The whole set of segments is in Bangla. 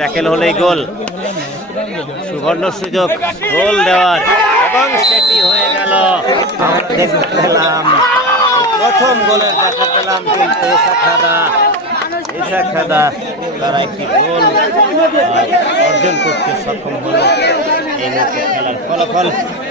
ট্যাকেল হলেই গোল। সুবর্ণ সুযোগ, গোল দেওয়ার, এবং সেটি হয়ে গেল। দেখতে পেলাম, প্রথম গোলের দেখা পেলাম কিন্তু খাদা তারা একটি গোল অর্জন করতে সক্ষম হলো। এই খেলার ফলাফল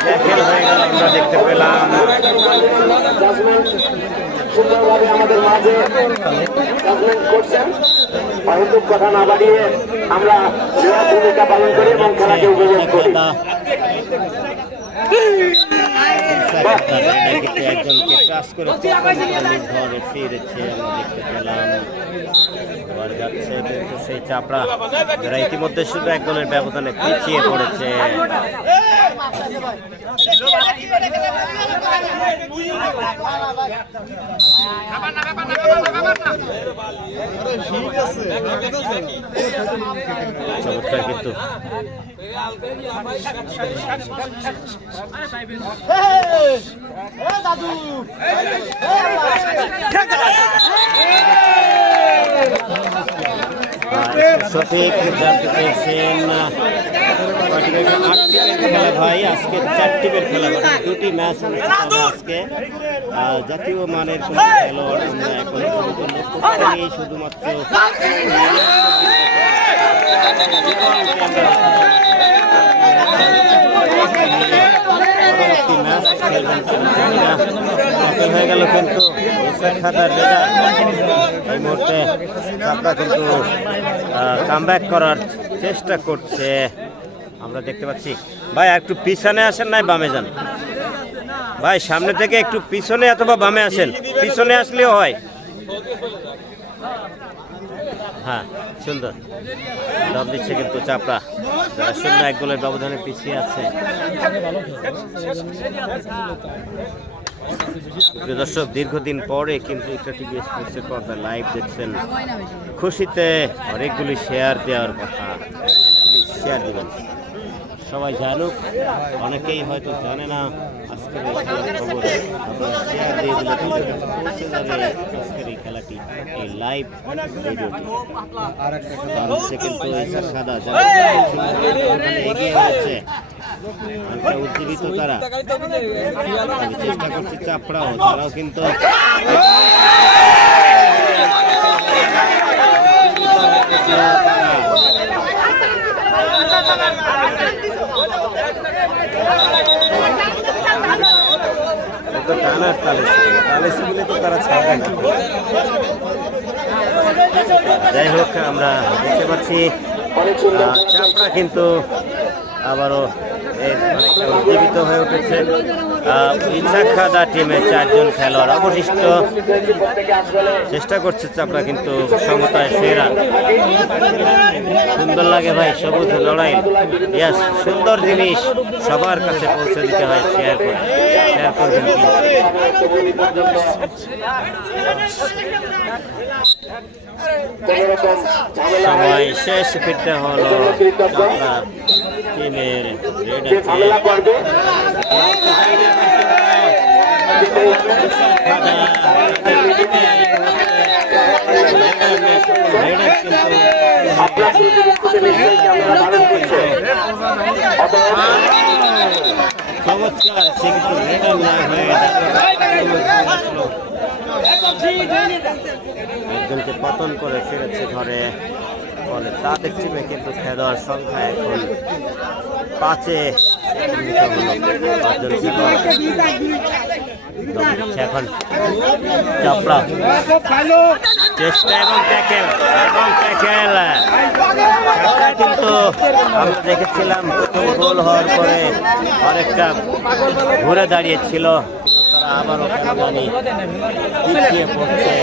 ট্যাকেল হয়ে গেল আমরা দেখতে পেলাম। সুন্দরভাবে আমাদের মাঝে করছেন অহেতুক কথা না বাড়িয়ে আমরা ভূমিকা পালন করি এবং খেলাকে উপভোগ করি একজনকে টাচ করে ঘরে ফিরেছে আমরা দেখতে পেলাম। এবার যাচ্ছে সেই চাপড়া যারা ইতিমধ্যে শুধু এক ব্যবধানে পিছিয়ে পড়েছে। চমৎকার কিন্তু। সঠিক জানতে খেলা ভাই আজকে চারটি খেলা দুটি ম্যাচ আজকে আর জাতীয় মানের কোনো খেলোয়াড় আমরা এখন শুধুমাত্র খেলবেন হয়ে করার চেষ্টা করছে আমরা দেখতে পাচ্ছি, ভাই, একটু পিছনে আসেন নাই বামে যান। ভাই, সামনে থেকে একটু পিছনে অথবা বামে আসেন পিছনে আসলেও হয়। হ্যাঁ সুন্দর। দম দিচ্ছে কিন্তু চাপড়া। যারা শূন্য এক গোলের ব্যবধানে পিছিয়ে আছে। দর্শক, দীর্ঘদিন পরে কিন্তু লাইভ দেখছেন। খুশিতে অনেকগুলি শেয়ার দেওয়ার কথা। শেয়ার দেবেন। সবাই জানুক অনেকেই হয়তো জানে না আজকের এই খেলার খবর। আপনারা শেয়ার দিয়ে দিলে পৌঁছে যাবে আজকের এই খেলাটি এই লাইভ ভিডিওটি হচ্ছে কিন্তু এসা সাদা যারা এগিয়ে রয়েছে। অনেকটা উজ্জীবিত তারা। আমি চেষ্টা করছি চাপড়াও তারাও কিন্তু তারা যাই হোক আমরা দেখতে পাচ্ছি চাপড়া কিন্তু আবারও এর অনেকটা উজ্জীবিত হয়ে উঠেছে। ইচ্ছাখাদা টিমে চারজন খেলোয়াড়। অবশিষ্ট চেষ্টা করছে চাপড়া, কিন্তু সমতায় ফেরা সুন্দর লাগে ভাই, সবুজ লড়াই। ইয়াস সুন্দর জিনিস সবার কাছে পৌঁছে দিতে হয় শেয়ার করে। শেয়ার করবেন সময় শেষ ফিরতে হলো টিমের আপনার চমৎকার সে কিন্তু রেডার না হয়ে একজনকে পতন করে ফিরেছে ঘরে ফলে তাদের টিমে কিন্তু খেলোয়াড় সংখ্যা এখন পাঁচে এখন চেষ্টা এবং ট্যাকেল এবং ট্যাকেল। কিন্তু আমরা দেখেছিলাম প্রথম গোল হওয়ার পরে অনেকটা ঘুরে দাঁড়িয়েছিল তারা পড়ছে।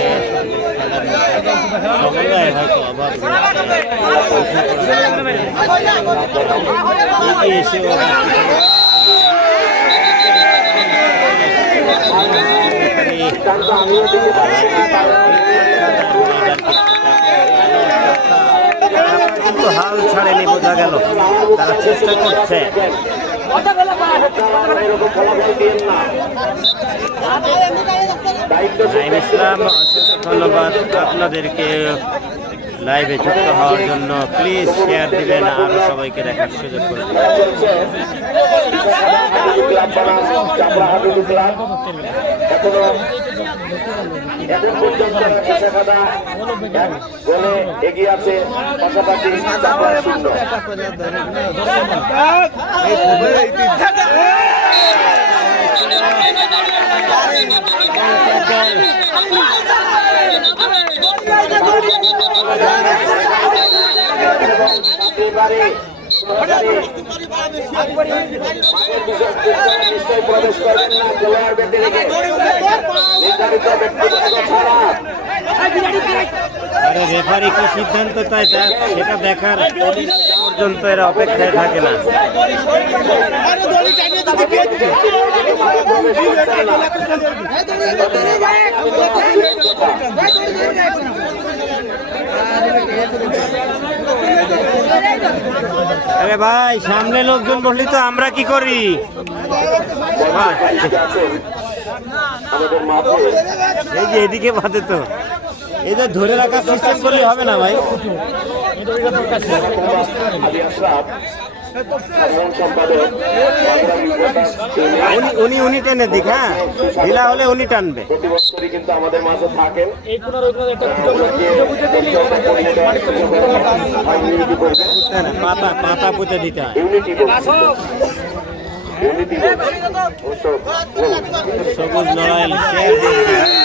এসেও কিন্তু হাল ছাড়েনি, বোঝা গেল। তারা চেষ্টা করছে। নাইম ইসলাম ধন্যবাদ আপনাদেরকে লাইভে যুক্ত হওয়ার জন্য। প্লিজ শেয়ার দিবেন আরও সবাইকে দেখার সুযোগ করে দিবেন। এখনও পর্যন্ত ইশাখাদা এক গোলে এগিয়ে আছে পাশাপাশি শূন্য এবারে আরে রেফারি কি সিদ্ধান্ত তাই সেটা দেখার পর্যন্ত এরা অপেক্ষায় থাকে না। আরে ভাই, সামনে লোকজন বললি তো, আমরা কি করি? এই যে এদিকে বাঁধে তো। এই যে ধরে রাখার সিস্টেম করলে হবে না ভাই। উনি উনি উনি টেনে দিক হ্যাঁ ঢিলা হলে উনি টানবে কিন্তু আমাদের মাঝে থাকেন পাতা পাতা পুঁতে দিতে হয় সবুজ লড়াই শেয়ার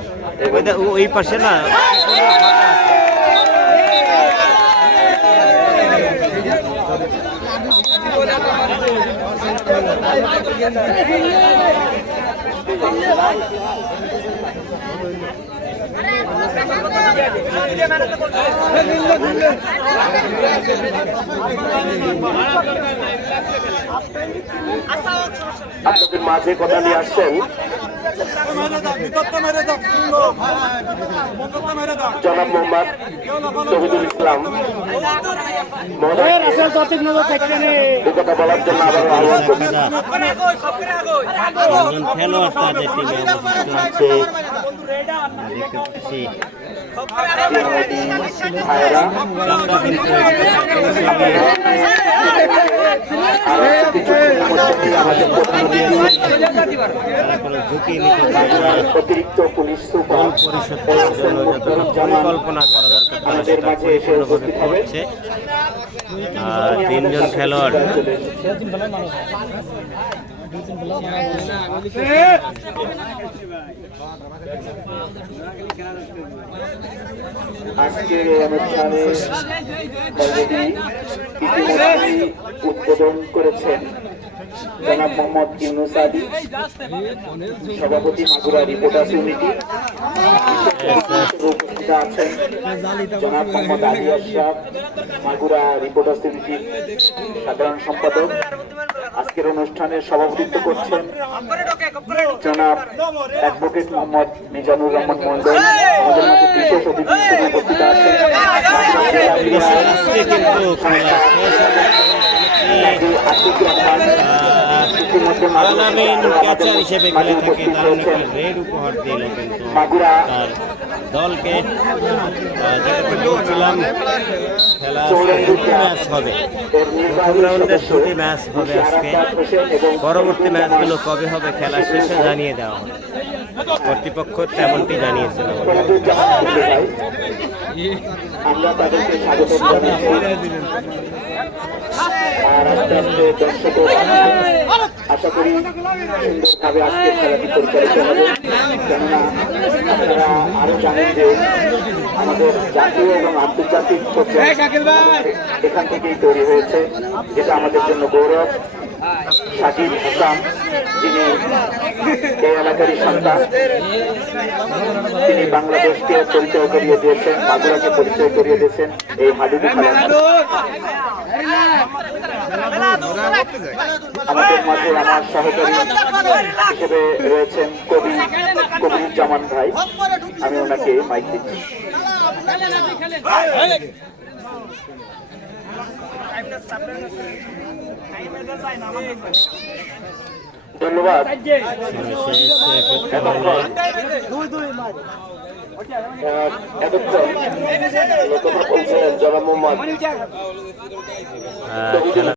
ওই পাশে না? আপনাদের মাঝে কথা নিয়ে আসছেন জনাব মোহাম্মদ শহীদুল ইসলাম। কথা বলার জন্য আবার আহ্বান করছি। অতিরিক্ত পুলিশ সুপার পরিকল্পনা করা দরকার তারা সেটা পরিপূর্ণভাবে। করছে আর তিনজন খেলোয়াড় আজকের এই অনুষ্ঠানে উদ্বোধন করেছেন জনাব মোহাম্মদ ইউনুস আলী সভাপতি মাগুরা রিপোর্টার ইউনিটি উপস্থিত আছেন জনাব মোহাম্মদ আলী আশরাফ মাগুরা রিপোর্টার্স ইউনিটির সাধারণ সম্পাদক আজকের অনুষ্ঠানে সভাপতিত্ব করছেন জনাব অ্যাডভোকেট মোহাম্মদ মিজানুর রহমান মন্ডল আমাদের মধ্যে বিশেষ অতিথি হিসেবে উপস্থিত আছেন। মাগুরা দলকে খেলা আছে দুটি ম্যাচ হবে। প্রথম রাউন্ডের দুটি ম্যাচ হবে আজকে। পরবর্তী ম্যাচগুলো কবে হবে খেলা শেষে জানিয়ে দেওয়া হবে। কর্তৃপক্ষ তেমনটি জানিয়েছিল আমরা তাদেরকে স্বাগত জানাচ্ছি। আর আস্তে আস্তে দর্শকও আশা করি সুন্দরভাবে আজকে খেলাটি পরিচালিত হবে। কেননা আপনারা আরও জানেন যে আমাদের জাতীয় এবং আন্তর্জাতিক এখান থেকেই তৈরি হয়েছে যেটা আমাদের জন্য গৌরব। সাকিব হাসান যিনি এই এলাকারই সন্তান তিনি বাংলাদেশকে পরিচয় করিয়ে দিয়েছেন বাংলাকে পরিচয় করিয়ে দিয়েছেন এই হাডুডু খেলার আমাদের মাঝে আমার সহকারী হিসেবে রয়েছেন কবি কবিরুজ্জামান ভাই আমি ওনাকে মাইক দিচ্ছি ধন্যবাদ এতক্ষণ কথা বলছেন মোহাম্মদ